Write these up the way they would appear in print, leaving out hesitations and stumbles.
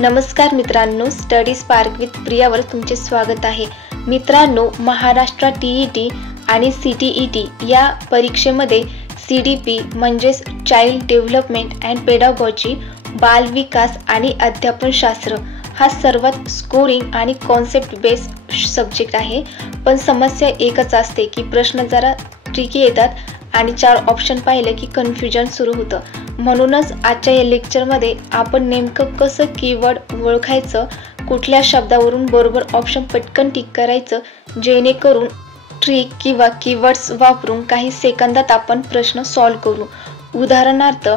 नमस्कार मित्रांनो, study spark with प्रियावर तुमचे स्वागत आहे। मित्रांनो, महाराष्ट्र TET आणि CTET या परीक्षेमध्ये CDP म्हणजेच चाइल्ड डेव्हलपमेंट अँड पेडागॉजी, बाल विकास आणि अध्यापनशास्त्र हा सर्वात स्कोरिंग आणि कॉन्सेप्ट बेस्ड सब्जेक्ट आहे। पण समस्या एकच असते की प्रश्न जरा ट्रिकी येतात आणि 4 ऑप्शन पाहिले की कन्फ्युजन सुरू होतं। म्हणूनच आजच्या या लेक्चरमध्ये आपण नेमकं कसं कीवर्ड ओळखायचं, कुठल्या शब्दावरून बरोबर ऑप्शन पटकन टिक करायचं, जेणेकरून ट्रिक किंवा कीवर्ड्स वापरून काही सेकंदात आपण प्रश्न सॉल्व करू। उदाहरणार्थ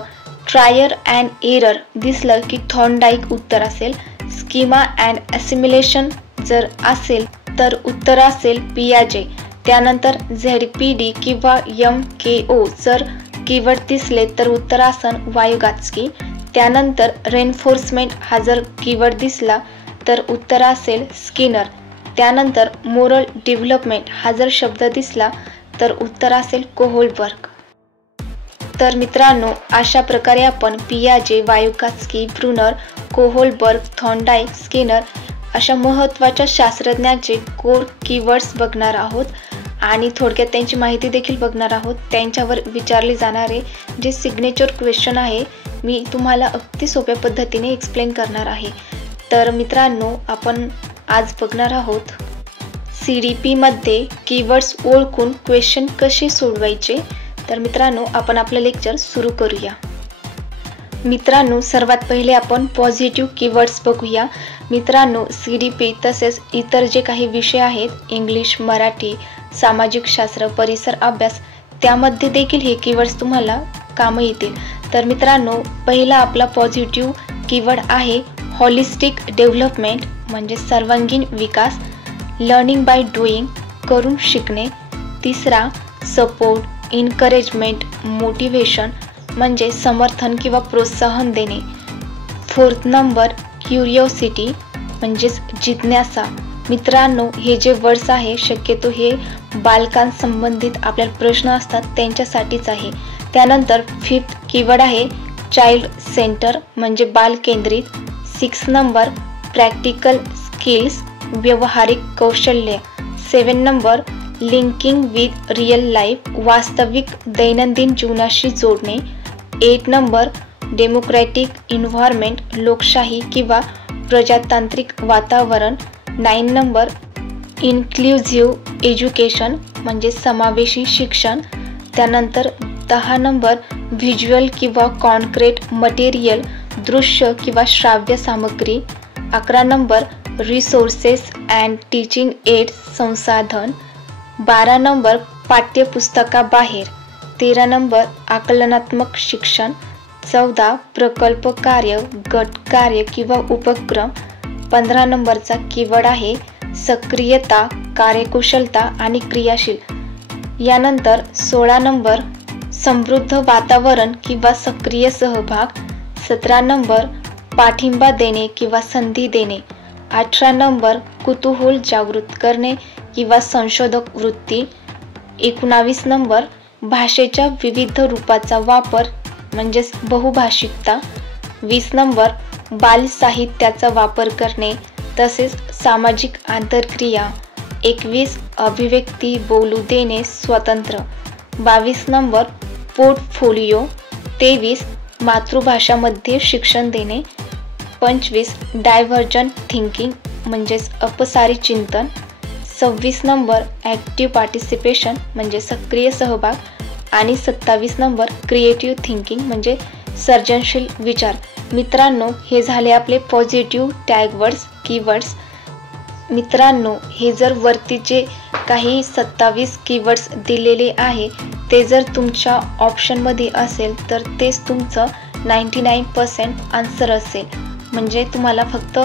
ट्रायल अँड एरर दिसलं की थॉर्नडाईक उत्तर असेल, स्कीमा अँड असिमिलेशन जर असेल तर उत्तर असेल पियाजे। त्यानंतर ZPD किंवा MKO जर कीवर्ड दिसले तर उत्तर असन वायुगात्स्की। त्यानंतर रेनफोर्समेंट हा जर कीवर्ड दिसला तर उत्तर असेल स्किनर। त्यानंतर मोरल डेव्हलपमेंट हा जर शब्द दिसला तर उत्तर असेल कोहोलबर्ग। तर मित्रांनो, अशा प्रकारे आपण पियाजे, वायुगात्स्की, ब्रुनर, कोहोलबर्ग, थॉर्नडाईक, स्किनर अशा महत्त्वाच्या शास्त्रज्ञांचे कोर कीवर्ड्स बघणार आहोत आणि थोडक्यात त्यांची माहिती देखील बघणार आहोत। त्यांच्यावर विचारले जाणारे जे सिग्नेचर क्वेश्चन आहे मी तुम्हाला अगदी सोप्या पद्धतीने एक्सप्लेन करणार आहे। तर मित्रांनो, आपण आज बघणार आहोत CDP मध्ये कीवर्ड्स ओळखून क्वेश्चन कसे सोडवायचे। तर मित्रांनो, आपण आपलं लेक्चर सुरू करूया। मित्रांनो, सर्वात पहिले आपण पॉझिटिव्ह कीवर्ड्स बघूया। मित्रांनो, CDP तसेच इतर जे काही विषय आहेत इंग्लिश, मराठी, सामाजिक शास्त्र, परिसर अभ्यास त्यामध्ये देखील हे कीवर्ड्स तुम्हाला कामं येतील। तर मित्रांनो, पहिला आपला पॉझिटिव्ह कीवर्ड आहे हॉलिस्टिक डेव्हलपमेंट म्हणजे सर्वांगीण विकास, लर्निंग बाय डुईंग करून शिकणे। तिसरा सपोर्ट, एनकरेजमेंट, मोटिवेशन म्हणजे समर्थन किंवा प्रोत्साहन देणे। 4th नंबर क्युरिओसिटी म्हणजेच जिज्ञासा। मित्रांनो, हे जे वर्ड्स आहे शक्यतो हे बालकांसंबंधित आपल्याला प्रश्न असतात त्यांच्यासाठीच आहे। त्यानंतर 5th कीवर्ड आहे चाइल्ड सेंटर म्हणजे बाल केंद्रित। 6th नंबर प्रॅक्टिकल स्किल्स व्यावहारिक कौशल्य। 7 number linking with real life वास्तविक दैनंदिन जीवनाशी जोडणे। 8 नंबर डेमोक्रॅटिक इन्व्हायरमेंट लोकशाही किंवा प्रजातांत्रिक वातावरण। 9 नंबर इन्क्लुझिव्ह एज्युकेशन म्हणजे समावेशी शिक्षण। त्यानंतर 10 नंबर व्हिज्युअल किंवा कॉन्क्रीट मटेरियल दृश्य किंवा श्राव्य सामग्री। 11 number resources and teaching aids संसाधन। 12 नंबर पाठ्यपुस्तकाबाहेर। 13 नंबर आकलनात्मक शिक्षण। 14 प्रकल्प कार्य, गट कार्य किंवा उपक्रम। 15 नंबरचा कीवर्ड आहे सक्रियता, कार्यकुशलता आणि क्रियाशील। यानंतर 16 नंबर समृद्ध वातावरण किंवा सक्रिय सहभाग। 17 नंबर पाठिंबा देणे किंवा संधी देणे। 18 नंबर कुतूहल जागृत करणे किंवा संशोधक वृत्ती। 19 नंबर भाषेच्या विविध रूपाचा वापर म्हणजेच बहुभाषिकता। 20 नंबर बाल साहित्याचा वापर करणे तसेच सामाजिक आंतरक्रिया। 21 अभिव्यक्ती बोलू देणे स्वतंत्र। 22 नंबर पोर्टफोलिओ। 23 मातृभाषामध्ये शिक्षण देणे। 25 डायव्हर्जंट थिंकिंग म्हणजेच अपसारी चिंतन। 26 नंबर ॲक्टिव्ह पार्टिसिपेशन म्हणजे सक्रिय सहभाग आणि 27 नंबर क्रिएटिव्ह थिंकिंग म्हणजे सर्जनशील विचार। मित्रांनो, हे झाले आपले पॉझिटिव्ह टॅगवर्ड्स कीवर्ड्स। मित्रांनो, हे जर वरतीचे काही 27 कीवर्ड्स दिलेले आहे ते जर तुमच्या ऑप्शनमध्ये असेल तर तेच तुमचं 99% आन्सर असेल। म्हणजे तुम्हाला फक्त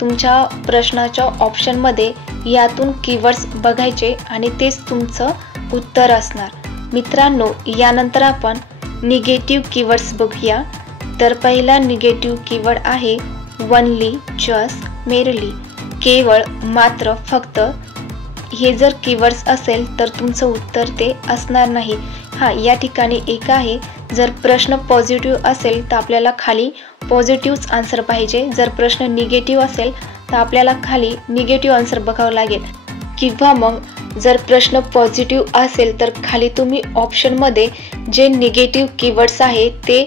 तुमच्या प्रश्नाच्या ऑप्शनमध्ये यातून कीवर्ड्स बघायचे आणि तेच तुमचं उत्तर असणार। मित्रांनो, यानंतर आपण निगेटिव्ह कीवर्ड्स बघूया। तर पहिला निगेटिव्ह कीवर्ड आहे वनली, जस्ट, मेरली केवळ, मात्र, फक्त। हे जर कीवर्ड्स असेल तर तुमचं उत्तर ते असणार नाही। या ठिकाणी एक आहे, जर प्रश्न पॉझिटिव्ह असेल तर आपल्याला खाली पॉझिटिव्हच आन्सर पाहिजे, जर प्रश्न निगेटिव्ह असेल तर आपल्याला खाली निगेटिव्ह आन्सर बघावं लागेल. किंवा मग जर प्रश्न पॉझिटिव्ह असेल तर खाली तुम्ही ऑप्शनमध्ये जे निगेटिव्ह कीवर्ड्स आहे ते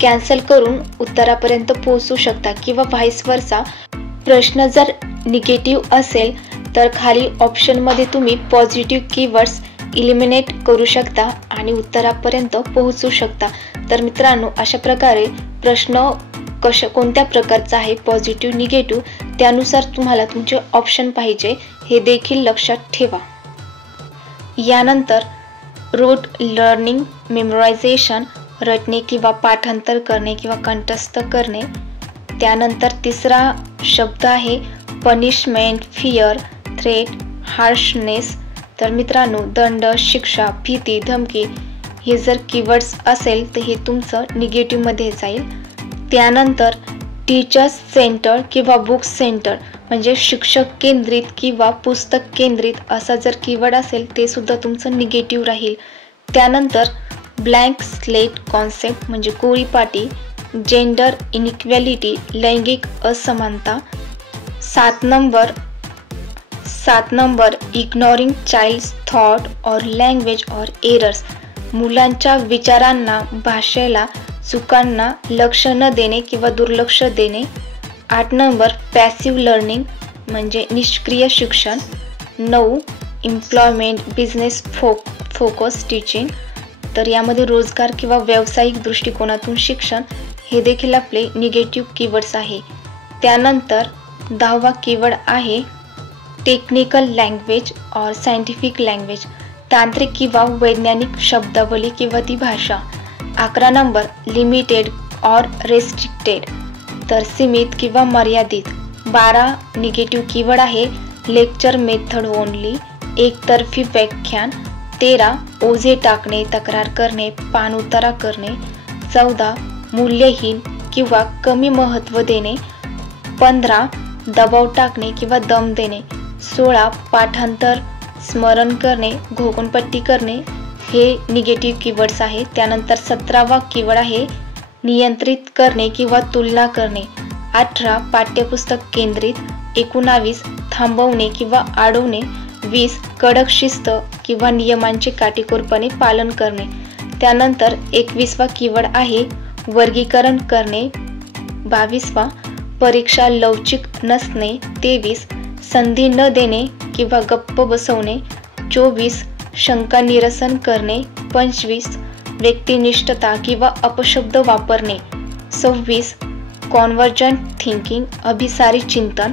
कॅन्सल करून उत्तरापर्यंत पोहोचू शकता. किंवा व्हाईस वर्सा, प्रश्न जर निगेटिव्ह असेल तर खाली ऑप्शनमध्ये तुम्ही पॉझिटिव्ह कीवर्ड्स इलिमिनेट करू शकता आणि उत्तरापर्यंत पोहोचू शकता. तर मित्रांनो, अशा प्रकारे प्रश्न कोणत्या प्रकारचा आहे, पॉझिटिव्ह निगेटिव्ह, त्यानुसार तुम्हाला तुमचे ऑप्शन पाहिजे हे देखील लक्षात ठेवा. यानंतर रोट लर्निंग, मेमोरायझेशन, रटणे किंवा पाठांतर करणे किंवा कंठस्थ करणे. त्यानंतर तिसरा शब्द आहे पनिशमेंट, फिअर, थ्रेट, हार्शनेस. तर मित्रांनो, दंड, शिक्षा, भीती, धमकी हे जर कीवर्ड्स असेल तर हे तुमचं निगेटिव्हमध्ये जाईल. त्यानंतर टीचर्स सेंटर किंवा बुक सेंटर म्हणजे शिक्षक केंद्रित किंवा पुस्तक केंद्रित असा जर कीवर्ड असेल ते सुद्धा तुमचं निगेटिव्ह राहील. त्यानंतर ब्लँक स्लेट कॉन्सेप्ट म्हणजे कोळीपाटी, जेंडर इनइक्वॅलिटी, लैंगिक असमानता. 7 नंबर इग्नोरिंग चाइल्ड्स थॉट और लँग्वेज और एरर्स, मुलांच्या विचारांना, भाषेला, चुकांना लक्ष न देणे किंवा दुर्लक्ष देणे. 8 नंबर पॅसिव्ह लर्निंग म्हणजे निष्क्रिय शिक्षण. 9 एम्प्लॉयमेंट, बिझनेस फोकस टीचिंग. तर यामध्ये रोजगार किंवा व्यावसायिक दृष्टिकोनातून शिक्षण हे देखील आपले निगेटिव्ह कीवर्ड्स आहे. त्यानंतर 10वा कीवर्ड आहे टेक्निकल लँग्वेज और सायंटिफिक लँग्वेज, तांत्रिक किंवा वैज्ञानिक शब्दावली किंवा ती भाषा. 11 नंबर लिमिटेड और रेस्ट्रिक्टेड, तर सीमित किंवा मर्यादित. 12 निगेटिव्ह कीवर्ड आहे लेक्चर मेथड ओनली, एकतर्फी व्याख्यान. 13 ओझे टाकणे, तक्रार करणे, पाणउतारा करणे. 14 मूल्यहीन किंवा कमी महत्त्व देणे. 15 दबाव टाकणे किंवा दम देणे. 16 पाठांतर, स्मरण करणे, घोकणपट्टी करणे हे निगेटिव्ह कीवर्ड्स आहेत. त्यानंतर 17वा कीवर्ड आहे नियंत्रित करणे किंवा तुलना करणे. 18 पाठ्यपुस्तक केंद्रित. 19 थांबवणे किंवा अडवणे. 20 कडक शिस्त किंवा नियमांचे काटेकोरपणे पालन करणे. त्यानंतर 21वा कीवर्ड आहे वर्गीकरण करणे. 22वा परीक्षा लवचिक नसणे. 23 संधी न देणे किंवा गप्प बसवणे. 24 शंका निरसन करणे. 25 व्यक्तिनिष्ठता किंवा अपशब्द वापरणे. 26 कॉन्व्हर्जंट थिंकिंग, अभिसारी चिंतन.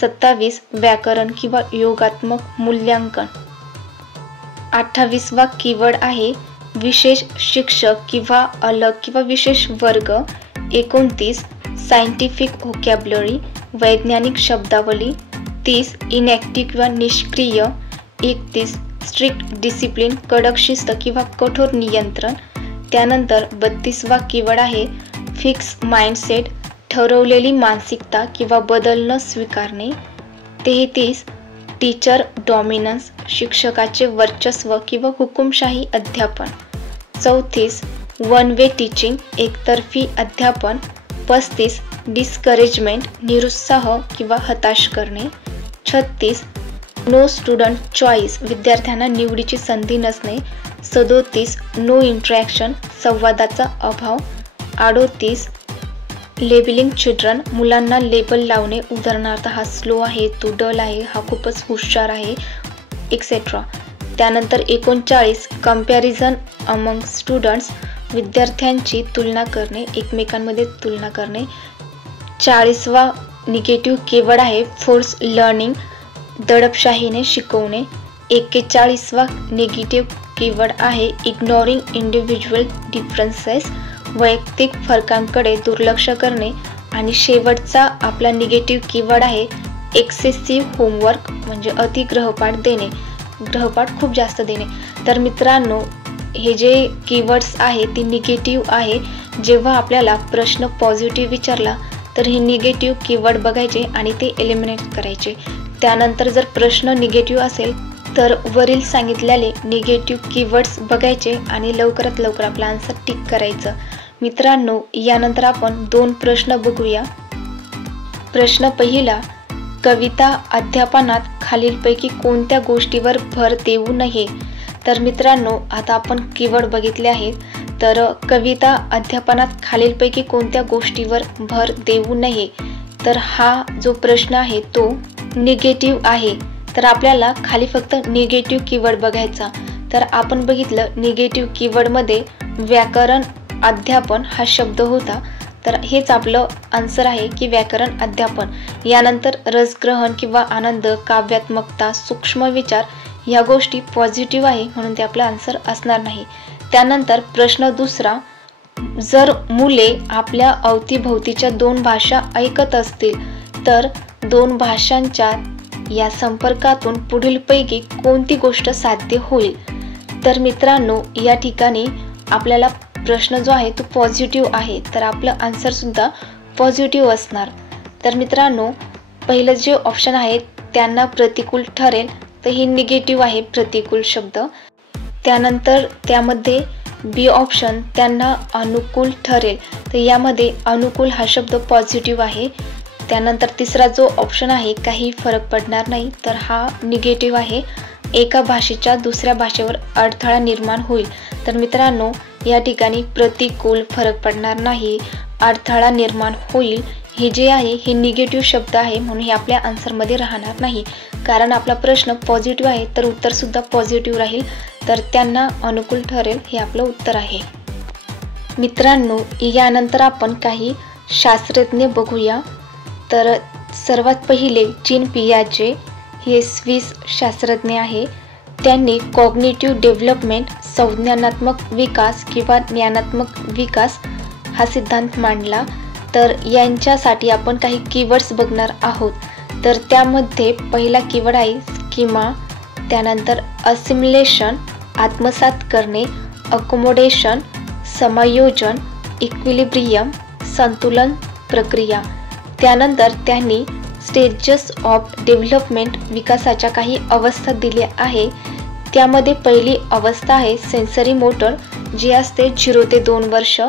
27 व्याकरण किंवा योगात्मक मूल्यांकन. 28वा कीवर्ड आहे विशेष शिक्षक किंवा अलग किंवा विशेष वर्ग. 29 सायंटिफिक व्होकॅब्युलरी, वैज्ञानिक शब्दावली. 30 इनॅक्टिव्ह किंवा निष्क्रिय. 31 स्ट्रिक्ट डिसिप्लिन, कडक शिस्त किंवा कठोर नियंत्रण. त्यानंतर 32वा कीवर्ड आहे फिक्स माइंडसेट, ठरवलेली मानसिकता किंवा बदल न स्वीकारणे. 33 टीचर डॉमिनन्स, शिक्षकाचे वर्चस्व किंवा हुकुमशाही अध्यापन. 34 वन वे टीचिंग, एकतर्फी अध्यापन. 35 डिस्करेजमेंट, निरुत्साह किंवा हताश करणे. 36 नो स्टुडंट चॉईस, विद्यार्थ्यांना निवडीची संधी नसणे. 37 नो इंटरॅक्शन, संवादाचा अभाव. 38 लेबलिंग चिल्ड्रन, मुलांना लेबल लावणे, उदाहरणार्थ हा स्लो आहे, तो डल आहे, हा खूपच हुशार आहे, एक्सेट्रा. त्यानंतर 39 कंपॅरिझन अमंग स्टुडंट्स, विद्यार्थ्यांची तुलना करणे, एकमेकांमध्ये तुलना करणे. 40वा निगेटिव्ह कीवर्ड आहे फोर्स लर्निंग, दडपशाहीने शिकवणे. 41वा निगेटिव्ह कीवर्ड आहे इग्नोरिंग इंडिव्हिज्युअल डिफरन्सेस, वैयक्तिक फरकांकडे दुर्लक्ष करणे. आणि शेवटचा आपला निगेटिव्ह कीवर्ड आहे एक्सेसिव्ह होमवर्क म्हणजे अति ग्रहपाठ देणे, ग्रहपाठ खूप जास्त देणे. तर मित्रांनो, हे जे कीवर्ड्स आहे ते निगेटिव्ह आहे. जेव्हा आपल्याला प्रश्न पॉझिटिव्ह विचारला तर हे निगेटिव्ह कीवर्ड बघायचे आणि ते एलिमिनेट करायचे. त्यानंतर जर प्रश्न निगेटिव्ह असेल तर वरील सांगितलेले निगेटिव्ह कीवर्ड्स बघायचे आणि लवकरात लवकर आपला आन्सर टिक करायचं. मित्रांनो, यानंतर आपण 2 प्रश्न बघूया. प्रश्न पहिला, कविता अध्यापनात खालीलपैकी कोणत्या गोष्टीवर भर देऊ नये. तर मित्रांनो, आता आपण कीवर्ड बघितले आहेत. तर कविता अध्यापनात खालीलपैकी कोणत्या गोष्टीवर भर देऊ नये. तर हा जो प्रश्न आहे तो निगेटिव्ह आहे. तर आपल्याला खाली फक्त निगेटिव्ह कीवर्ड बघायचा. तर आपण बघितलं निगेटिव्ह कीवर्डमध्ये व्याकरण अध्यापन हा शब्द होता. तर हेच आपलं आन्सर आहे की व्याकरण अध्यापन. यानंतर रसग्रहण किंवा आनंद, काव्यात्मकता, सूक्ष्म विचार ह्या गोष्टी पॉझिटिव्ह आहे म्हणून ते आपलं आन्सर असणार नाही. त्यानंतर प्रश्न दुसरा, जर मुले आपल्या अवतीभोवतीच्या 2 भाषा ऐकत असतील तर 2 भाषांच्या या संपर्कातून पुढीलपैकी कोणती गोष्ट साध्य होईल. तर मित्रांनो, या ठिकाणी आपल्याला प्रश्न जो आहे तो पॉझिटिव्ह आहे. तर आपलं आन्सर सुद्धा पॉझिटिव्ह असणार. तर मित्रांनो, पहिलं जे ऑप्शन आहे त्यांना प्रतिकूल ठरेल. तर ही निगेटिव्ह आहे प्रतिकूल शब्द. त्यानंतर त्यामध्ये बी ऑप्शन त्यांना अनुकूल ठरेल. तर यामध्ये अनुकूल हा शब्द पॉझिटिव्ह आहे. त्यानंतर तिसरा जो ऑप्शन आहे काही फरक पडणार नाही. तर हा निगेटिव्ह आहे. एका भाषेच्या दुसऱ्या भाषेवर अडथळा निर्माण होईल. तर मित्रांनो, या ठिकाणी प्रतिकूल, फरक पडणार नाही, अडथळा निर्माण होईल हे जे आहे हे निगेटिव्ह शब्द आहे म्हणून हे आपल्या आन्सरमध्ये राहणार नाही. कारण आपला प्रश्न पॉझिटिव्ह आहे तर उत्तरसुद्धा पॉझिटिव्ह राहील. तर त्यांना अनुकूल ठरेल हे आपलं उत्तर आहे. मित्रांनो, यानंतर आपण काही शास्त्रज्ञ बघूया. तर सर्वात पहिले जीन पियाजे हे स्विस शास्त्रज्ञ आहे. त्यांनी कॉग्निटिव्ह डेव्हलपमेंट, संज्ञानात्मक विकास किंवा ज्ञानात्मक विकास हा सिद्धांत मांडला. तर यांच्यासाठी आपण काही कीवर्ड्स बघणार आहोत. तर त्यामध्ये पहिला कीवर्ड आहे स्कीमा, त्यानंतर असिम्युलेशन आत्मसात करणे, अकोमोडेशन समायोजन, इक्विलिब्रियम संतुलन प्रक्रिया. त्यानंतर त्यांनी स्टेजेस ऑफ डेव्हलपमेंट विकासाच्या काही अवस्था दिल्या आहे. त्यामध्ये पहिली अवस्था आहे सेन्सरी मोटर जी असते 0 ते 2 वर्ष,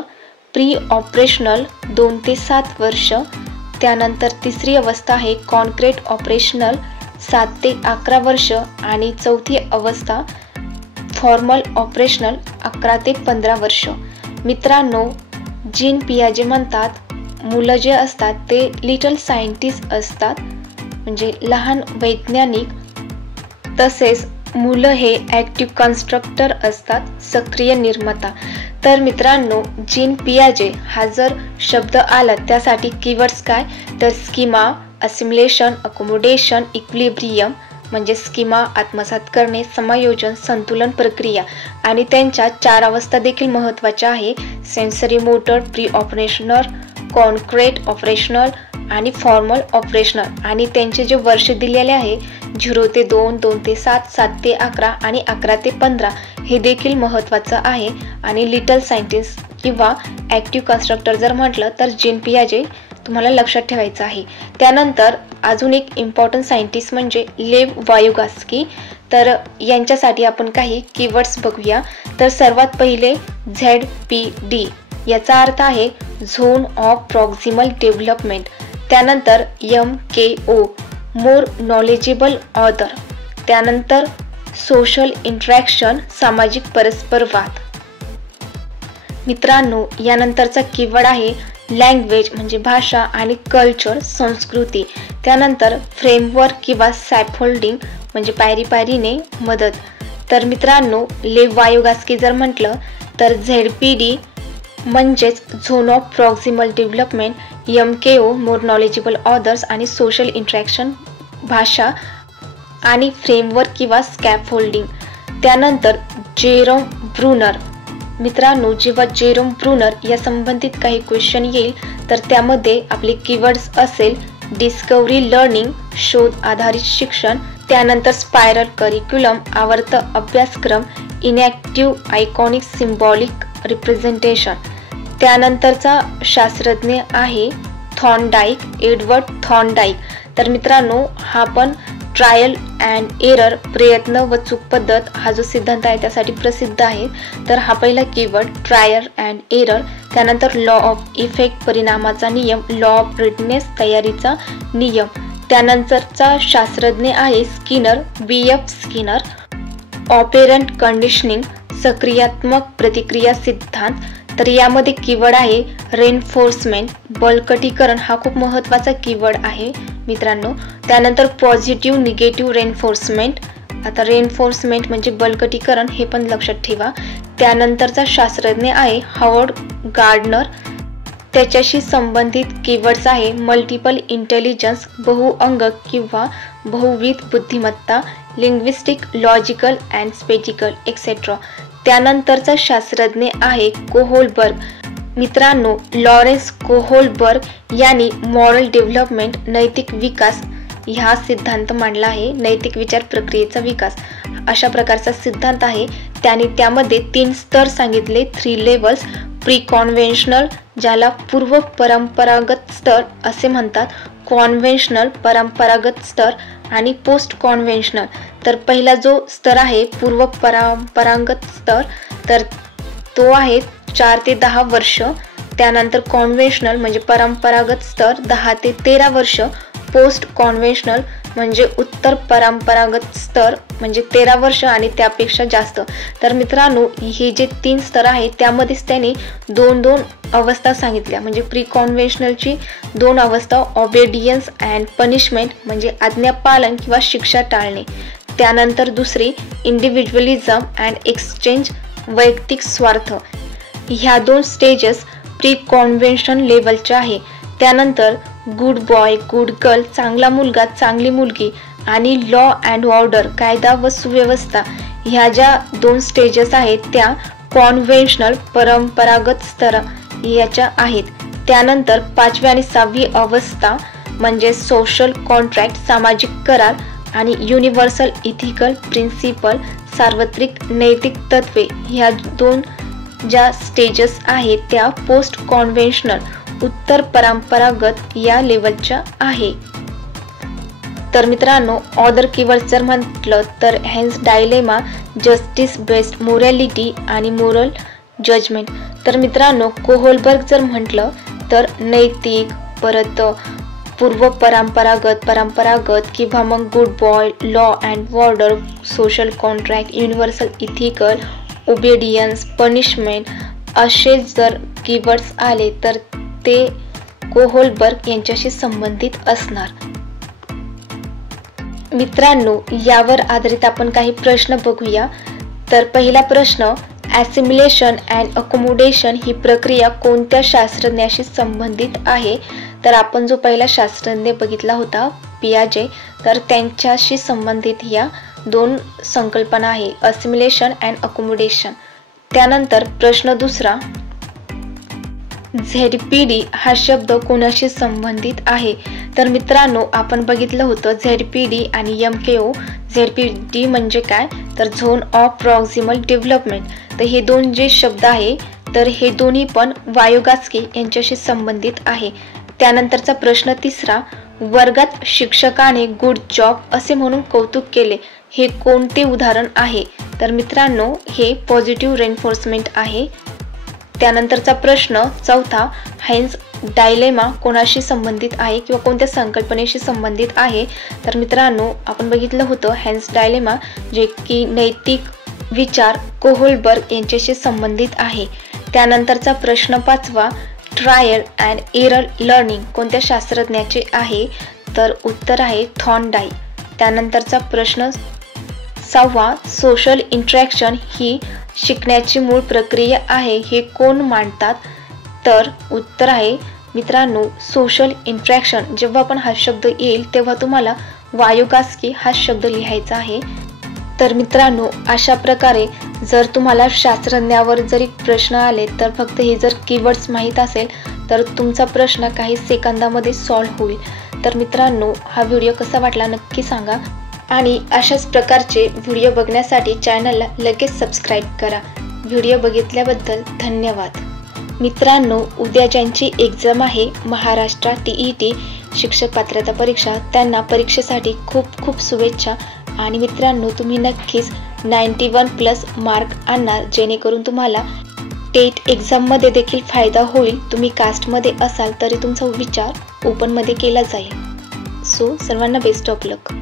प्री ऑपरेशनल 2 ते 7 वर्ष. त्यानंतर तिसरी अवस्था आहे कॉन्क्रीट ऑपरेशनल 7 ते 11 वर्ष आणि चौथी अवस्था फॉर्मल ऑपरेशनल 11 ते 15 वर्ष. मित्रांनो, जीन पियाजे म्हणतात मुलं जे असतात ते लिटल सायंटिस्ट असतात म्हणजे लहान वैज्ञानिक. तसेच मुलं हे ॲक्टिव्ह कन्स्ट्रक्टर असतात, सक्रिय निर्माता. तर मित्रांनो, जीन पियाजे हा जर शब्द आला त्यासाठी कीवर्ड्स काय, तर स्कीमा, असिम्युलेशन, अकोमोडेशन, इक्विलिब्रियम म्हणजे स्कीमा आत्मसात करणे, समायोजन, संतुलन प्रक्रिया आणि त्यांच्या 4 अवस्था देखील महत्त्वाच्या आहे. Sensory motor, pre operational, concrete operational आणि फॉर्मल ऑपरेशनल आणि त्यांचे जे वर्ष दिलेले आहे 0 ते 2, 2 ते 7, 7 ते 11 आणि 11 ते 15 हे देखील महत्त्वाचं आहे. आणि लिटल सायंटिस्ट किंवा ॲक्टिव्ह कन्स्ट्रक्टर जर म्हटलं तर जीन पियाजे तुम्हाला लक्षात ठेवायचं आहे. त्यानंतर अजून एक इम्पॉर्टंट सायंटिस्ट म्हणजे लेव वायुगास्की. तर यांच्यासाठी आपण काही कीवर्ड्स बघूया. तर सर्वात पहिले ZPD याचा अर्थ आहे झोन ऑफ प्रॉक्सिमल डेव्हलपमेंट. त्यानंतर MKO मोर नॉलेजेबल ऑदर. त्यानंतर सोशल इंटरॅक्शन सामाजिक परस्परवाद. मित्रांनो, यानंतरचा कीवर्ड आहे लँग्वेज म्हणजे भाषा आणि कल्चर संस्कृती. त्यानंतर फ्रेमवर्क किंवा सॅफोल्डिंग म्हणजे पायरीने मदत. तर मित्रांनो, लेव वायुगास्की जर म्हटलं तर ZPD म्हणजेच zone of proximal development, MKO more knowledgeable others आणि सोशल इंटरॅक्शन भाषा आणि फ्रेमवर्क किंवा स्कॅफोल्डिंग. त्यानंतर जेरोम ब्रुनर. मित्रांनो, जेव्हा जेरोम ब्रुनर या संबंधित काही क्वेश्चन येईल तर त्यामध्ये आपले कीवर्ड्स असेल डिस्कव्हरी लर्निंग शोध आधारित शिक्षण, त्यानंतर स्पायरल करिक्युलम आवर्त अभ्यासक्रम, इनॅक्टिव्ह आयकॉनिक सिम्बॉलिक रिप्रेझेंटेशन. त्यानंतरचा शास्त्रज्ञ आहे थॉर्नडाईक, एडवर्ड थॉर्नडाईक. तर मित्रांनो, हा पण ट्रायल अँड एरर प्रयत्न व चूक पद्धत हा जो सिद्धांत आहे त्यासाठी प्रसिद्ध आहे। तर हा पहिला कीवर्ड ट्रायल अँड एरर। त्यानंतर लॉ ऑफ इफेक्ट परिणामाचा नियम, लॉ ऑफ रेडनेस तयारीचा नियम। त्यानंतरचा शास्त्रज्ञ आहे Skinner, BF Skinner. Operant conditioning सक्रियात्मक प्रतिक्रिया सिद्धांत। तर यामध्ये कीवर्ड आहे रेनफोर्समेंट, बळकटीकरण हा खूप महत्त्वाचा कीवर्ड आहे मित्रांनो। त्यानंतर पॉझिटिव्ह निगेटिव्ह रेनफोर्समेंट। आता रेनफोर्समेंट म्हणजे बळकटीकरण हे पण लक्षात ठेवा। त्यानंतरचा शास्त्रज्ञ आहे हॉवर्ड गार्डनर। त्याच्याशी संबंधित कीवर्ड्स आहे मल्टिपल इंटेलिजन्स, बहुअंग किंवा बहुविध बुद्धिमत्ता, linguistic, logical and spectacled etcetera. त्यानंतरचा शास्त्रज्ञ आहे कोहोलबर्ग। मित्रांनो, लॉरेन्स कोहोलबर्ग यांनी मॉरल डेव्हलपमेंट नैतिक विकास ह्या सिद्धांत मांडला आहे, नैतिक विचार प्रक्रियेचा विकास अशा प्रकारचा सिद्धांत आहे। त्यांनी त्यामध्ये 3 स्तर सांगितले, 3 लेवल्स। प्री कॉन्व्हेन्शनल ज्याला पूर्व परंपरागत स्तर असे म्हणतात, कॉन्व्हेन्शनल परंपरागत स्तर आणि पोस्ट कॉन्व्हेन्शनल। तर पहिला जो स्तर आहे पूर्व परंपरागत स्तर तर तो आहे 4 ते 10 वर्ष। त्यानंतर कॉन्व्हेन्शनल म्हणजे परंपरागत स्तर 10 ते 13 वर्ष। पोस्ट कॉन्व्हेन्शनल म्हणजे उत्तर परंपरागत स्तर म्हणजे 13 वर्ष आणि त्यापेक्षा जास्त। तर मित्रांनो, हे जे 3 स्तर आहेत त्यामध्येच त्यांनी 2 अवस्था सांगितल्या, म्हणजे प्री कॉन्व्हेन्शनलची 2 अवस्था, ऑबेडियन्स अँड पनिशमेंट म्हणजे आज्ञापालन किंवा शिक्षा टाळणे। त्यानंतर दुसरी इंडिव्हिज्युअलिझम अँड एक्सचेंज, वैयक्तिक स्वार्थ। ह्या 2 स्टेजेस प्री कॉन्व्हेन्शन लेवलच्या आहे। त्यानंतर गुड बॉय, गुड गर्ल, चांगला मुलगा, चांगली मुलगी आणि लॉ अँड ऑर्डर, कायदा व सुव्यवस्था ह्या ज्या 2 स्टेजेस आहेत त्या कॉन्व्हेन्शनल परंपरागत स्तर याच्या आहेत। त्यानंतर 5वी आणि 6वी अवस्था म्हणजे सोशल कॉन्ट्रॅक्ट, सामाजिक करार आणि युनिव्हर्सल इथिकल प्रिन्सिपल, सार्वत्रिक नैतिक तत्वे ह्या 2 ज्या स्टेजेस आहेत त्या पोस्ट कॉन्व्हेन्शनल उत्तर परंपरागत या लेवलच्या आहे। तर मित्रांनो, ऑदर कीवर्ड जर म्हटलं तर Heinz dilemma, justice based morality आणि मोरल जजमेंट। तर मित्रांनो, कोहोलबर्ग जर म्हटलं तर नैतिक, परत पूर्व परंपरागत किंवा मग good boy, law and order, social contract, universal ethical, obedience, punishment असे जर कीवर्ड्स आले तर ते कोहोलबर्ग यांच्याशी संबंधित असणार। मित्रांनो, यावर आधारित आपण काही प्रश्न बघूया। तर पहिला प्रश्न, ॲसिमिलेशन अँड अकोमोडेशन ही प्रक्रिया कोणत्या शास्त्रज्ञाशी संबंधित आहे? तर आपण जो पहिला शास्त्रज्ञ बघितला होता पियाजे, तर त्यांच्याशी संबंधित या 2 संकल्पना आहे, असिमिलेशन अँड अकोमोडेशन। त्यानंतर प्रश्न दुसरा, ZPD हा शब्द कोणाशी संबंधित आहे? तर मित्रांनो, आपण बघितलं होतं ZPD आणि MKO। ZPD म्हणजे काय तर झोन ऑफ प्रॉक्सिमल डेव्हलपमेंट। तर हे 2 जे शब्द आहे तर हे दोन्ही पण वायोगास्की यांच्याशी संबंधित आहे। त्यानंतरचा प्रश्न तिसरा, वर्गात शिक्षकाने गुड जॉब असे म्हणून कौतुक केले, हे कोणते उदाहरण आहे? तर मित्रांनो, हे पॉझिटिव्ह रेनफोर्समेंट आहे। त्यानंतरचा प्रश्न चौथा, हेन्स डायलेमा कोणाशी संबंधित आहे किंवा कोणत्या संकल्पनेशी संबंधित आहे? तर मित्रांनो, आपण बघितलं होतं हेन्स डायलेमा जे की नैतिक विचार कोहोलबर्ग यांच्याशी संबंधित आहे। त्यानंतरचा प्रश्न 5वा, ट्रायल अँड एरर लर्निंग कोणत्या शास्त्रज्ञाचे आहे? तर उत्तर आहे थॉर्नडाईक। त्यानंतरचा प्रश्न 6वा, सोशल इंटरॅक्शन ही शिकण्याची मूळ प्रक्रिया आहे, हे कोण मांडतात? तर उत्तर आहे मित्रांनो सोशल इंटरॅक्शन। जेव्हा पण हा शब्द येईल तेव्हा तुम्हाला वायोगास्की हा शब्द लिहायचा आहे। तर मित्रांनो, अशा प्रकारे जर तुम्हाला शास्त्रज्ञावर जरी प्रश्न आले तर फक्त हे जर कीवर्ड्स माहीत असेल तर तुमचा प्रश्न काही सेकंदामध्ये सॉल्व्ह होईल। तर मित्रांनो, हा व्हिडिओ कसा वाटला नक्की सांगा आणि अशाच प्रकारचे व्हिडिओ बघण्यासाठी चॅनलला लगेच सबस्क्राईब करा। व्हिडिओ बघितल्याबद्दल धन्यवाद। मित्रांनो, उद्या ज्यांची एक्झाम आहे महाराष्ट्र TET शिक्षक पात्रता परीक्षा, त्यांना परीक्षेसाठी खूप खूप शुभेच्छा. आणि मित्रांनो, तुम्ही नक्कीच 91+ मार्क आणणार, जेणेकरून तुम्हाला टेट एक्झाममध्ये देखील फायदा होईल. तुम्ही कास्टमध्ये असाल तरी तुमचा विचार ओपनमध्ये केला जाईल. सो सर्वांना बेस्ट ऑफ लक.